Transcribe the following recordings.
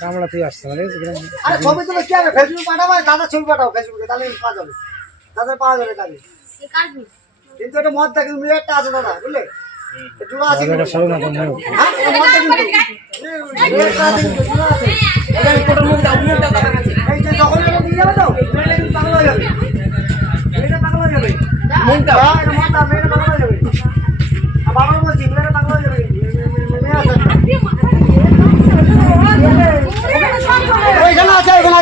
কামড়াতেই আসছে মানে আর ছবি তুলে কি হবে ফেসবুক পাঠাবো? দাদা ছবি পাঠাও ফেসবুকে তাহলে পাওয়া যাবে। দাদা পাওয়া যাবে তাহলে। কিন্তু এটা মদ থাকে মিরাটটা আছে দাদা বুঝলে? জুড়া আছে এটা সরু না কোনো মুখ। হ্যাঁ এটা মদটা কিন্তু মিরাটটা আছে কিন্তু, জুড়া আছে এই যে যখন এটা নিয়ে যাবে তো মেয়েটা কিন্তু পাগল হয়ে যাবে মেয়েটা পাগল হয়ে যাবে মনটা হ্যাঁ এটা মনটা মেয়েটা পাগল হয়ে যাবে আর বাবা বলছি মেয়েটা পাগল হয়ে যাবে মেয়ে আছে ওইখানে আছে ওইখানে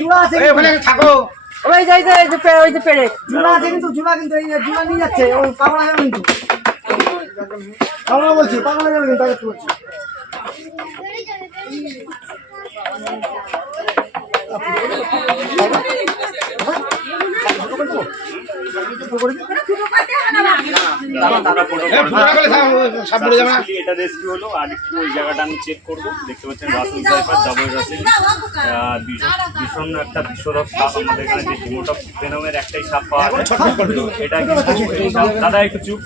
জুড়া আছে থাকো। ওই যে ওই যে- ওই যে পে- পেরে জুড়া আছে কিন্তু জুড়া কিন্তু এই জুড়া নিয়ে যাচ্ছে ও পাগল যাবে কিন্তু। পাগল বলছি পাগল যাবে কিন্তু তাকে বলছি আর একটু ওই জায়গাটা আমি চেক করব দেখতে পাচ্ছেন রাসেল ভীষণ- একটা এখানে যে একটাই সাপ পাওয়া যায় এটা কিন্তু দাদা একটু চুপ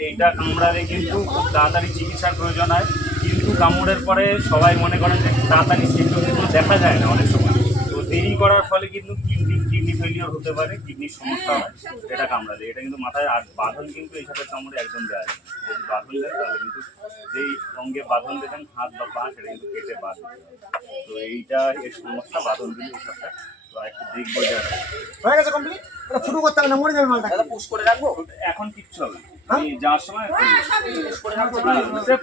এইটা কামড়ালে কিন্তু খুব তাড়াতাড়ি চিকিৎসার প্রয়োজন হয় কিন্তু কামড়ের পরে সবাই মনে করেন যে তাড়াতাড়ি সিমটম কিন্তু দেখা যায় না। অনেক সময় দেরি করার ফলে কিন্তু কিডনি কিডনি ফেলিওর হতে পারে কিডনির সমস্যা হয় এটা কামড়ালে। এটা কিন্তু মাথায় আর বাঁধন কিন্তু এই সাথে কামড়ে একদম দেয় না। যদি বাঁধন দেয় তাহলে কিন্তু যেই অঙ্গে বাঁধন দেবেন হাত বা পা সেটা কিন্তু কেটে বাঁধন তো এইটা এর সমস্যা বাঁধন দিলে এই সাথে। হয়ে। এখন কিচ্ছু হবে আমি যাওয়ার সময় সেভ